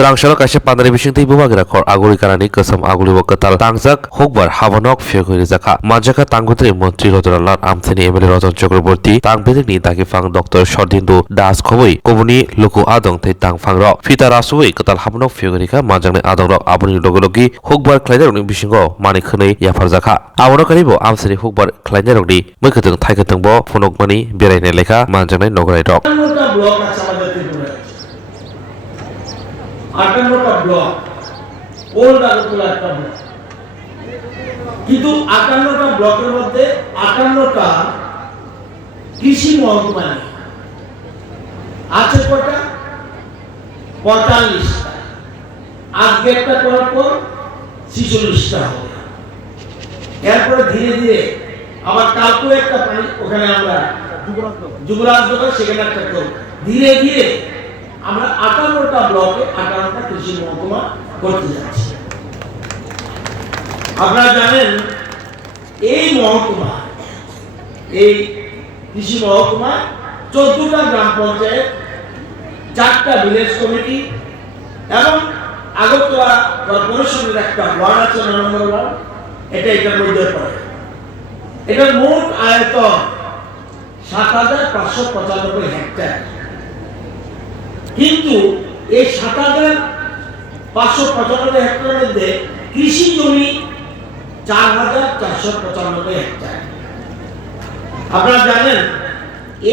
Serang kaisa pandari bising tei bubagira khor aguri karani kasam aguli bo katal tangjak hokbar habanok phegoi jaka manjaka tanggutre মন্ত্রী রতনলাল আমথেনি MLA Ratan Chakraborty তাংবেদিকনি তাকিফাং doctor Saradindu Das খবই কবুনি লুকু আদং তei tangfang rok fita rasui katal habanok phegorika manjakni adong rok aboni logologi hokbar khlainarokni bisingo mani khwnei yafarjaka abono karibo amtheni hokbar khlainarokni mwkhwtwng thaikwtwng bo phunukmani beraina lekha manjaknai nogorai rok 58টা block old Agartala একটা block কিন্তু 58টা ব্লকের মধ্যে 58টা কৃষি মহকুমা আছে কটা 45টা আজকে একটা করার পর 46টা হবে এরপরে ধীরে ধীরে আবার কালকে একটা পানি ওখানে আমরা যুবরাজ দোকান সেখানে একটা করব ধীরে ধীরে আমরা 58টা ব্লকে 58টা কৃষি মহকুমা করতে যাচ্ছি। আপনারা জানেন এই মহকুমা এই কৃষি মহকুমা 14টা গ্রাম পঞ্চায়েত 4টা ভিলেজ কমিটি এবং আগরতলা কর্পোরেশনের একটা ওয়ার্ড আছে 9 নম্বর ওয়ার্ড এটার মধ্যে পড়ে। এটার মোট আয়তন 7595 হেক্টর কিন্তু এই 7595 হেক্টরের মধ্যে কৃষি জমি 4495 হেক্টর। আপনারা জানেন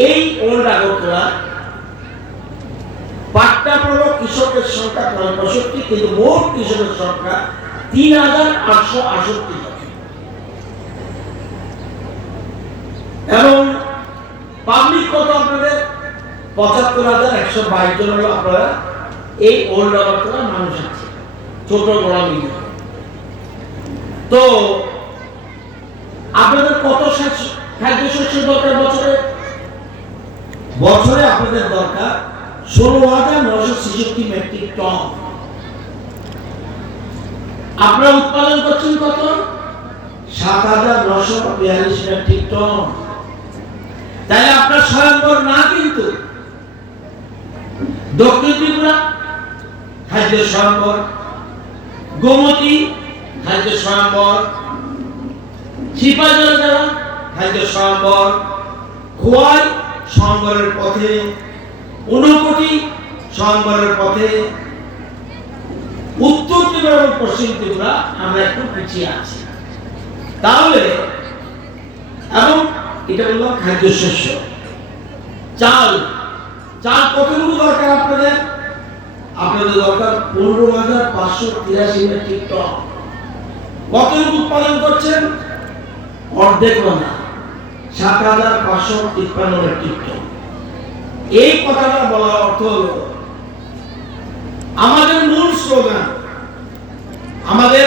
এই ওল্ড আগরতলা পাট্টাপ্রবক কৃষকের সংখ্যা 65 কিন্তু মোট কৃষকের সংখ্যা 3868 এবং পাবলিক কত আপনাদের ৭৫,১২২ জন হলো আপনারা এই ওল্ড আগরতলা মানুষ আছে ছোট বড় মিলে। তো আপনাদের কত খাদ্যশস্য দরকার বছরে আপনাদের দরকার ১৬,৯৬৬ মেট্রিক টন। আপনারা উৎপাদন করছেন কত ৭,৯৪২ মেট্রিক টন। তাহলে আপনার স্বয়ংবর না কিন্তু দক্ষিণ ত্রিপুরা খাদ্য স্বয়ংবর, গোমতী খাদ্য স্বয়ংবর, সিপাহীজলা জেলা খাদ্য স্বয়ংবর, খোয়াই স্বয়ংবরের পথে, ঊনকোটি স্বয়ংবরের পথে, উত্তর ত্রিপুরা এবং পশ্চিম ত্রিপুরা আমরা একটু পিছিয়ে আছি। তাহলে এবং এটা বললাম খাদ্যশস্য। চাল কতটুকু দরকার আপনাদের দরকার ১৫,৫৮৩ মেট্রিক টন। কতটুকু উৎপাদন করছেন অর্ধেক না ৭,৫৫৩ মেট্রিক টন। এই কথাটা বলার অর্থ হলো আমাদের মূল স্লোগান, আমাদের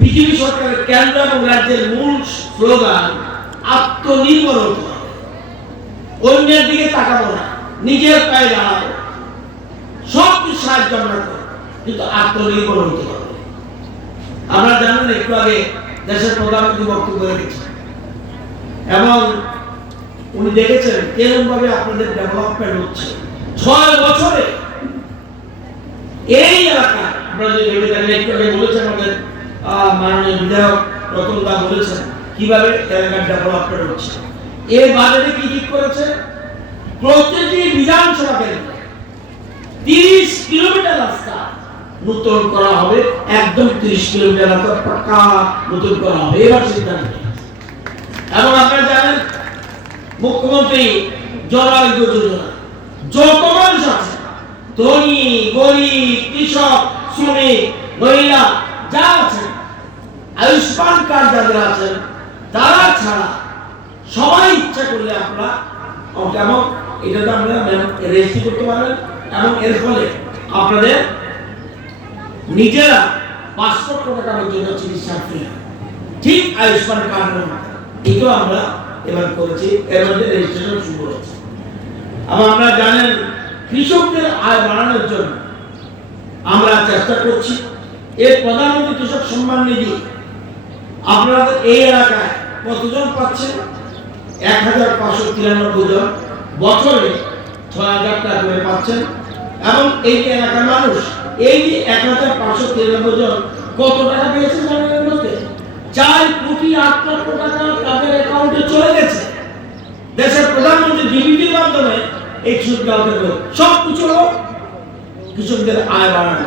বিজেপি সরকারের কেন্দ্র এবং রাজ্যের মূল স্লোগান আত্মনির্ভর হতে হবে, অন্যের দিকে তাকাবো না, নিজের পায়ে দাঁড়াবো, সব কিছু সাহায্য আমরা করবো কিন্তু আত্মনির্ভর হতে হবে। আমরা জানেন একটু আগে দেশের প্রধানমন্ত্রী বক্তব্য রেখেছেন এবং উনি দেখেছেন এরকম ভাবে আপনাদের ডেভেলপমেন্ট হচ্ছে 6 বছরে এই এলাকা। আপনারা যে ভেবে দেখেন একটু আগে বলেছেন আমাদের মাননীয় বিধায়ক রতন দা বলেছেন কিভাবে এলাকার ডেভেলপমেন্ট হচ্ছে। এর বাজেটে কি ঠিক করেছে প্রত্যেকটি বিধানসভা কেন্দ্রে 30 কিলোমিটার রাস্তা নতুন করা হবে, একদম 30 কিলোমিটার রাস্তা পাকা নতুন করা হবে এবার সিদ্ধান্ত। এবং আপনারা জানেন মুখ্যমন্ত্রী জনআরোগ্য যোজনা যত মানুষ আছে ধনী গরিব কৃষক শ্রমিক মহিলা যা আছে আয়ুষ্মান কার্ড যাদের আছেন তারা ছাড়া সবাই ইচ্ছা করলে আপনারা কেমন এটাতে আপনারা রেজিস্ট্রি করতে পারবেন এবং এর ফলে আপনাদের নিজেরা ৫০০ টাকার জন্য চিকিৎসা ফ্রি, ঠিক আয়ুষ্মান কার্ডের মতো। এটাও আমরা এবার করেছি, এর মধ্যে রেজিস্ট্রেশন শুরু হয়েছে। এবং আপনারা জানেন কৃষকদের আয় বাড়ানোর জন্য আমরা চেষ্টা করছি। এর প্রধানমন্ত্রী কৃষক সম্মান নিধি আপনাদের এই এলাকায় কতজন পাচ্ছেন ১,৫৯৩ জন, বছরে ৬,০০০ টাকা করে পাচ্ছেন এবং এই এলাকার মানুষ এই যে 1593 জন কত টাকা পেয়েছে জানেন এর মধ্যে? 4,08,00,000 টাকা তাদের অ্যাকাউন্টে চলে গেছে। দেশের প্রধানমন্ত্রী ডিবিটির মাধ্যমে এই সুদ দেওয়া সব কিছু হলো কৃষকদের আয় বাড়ানো।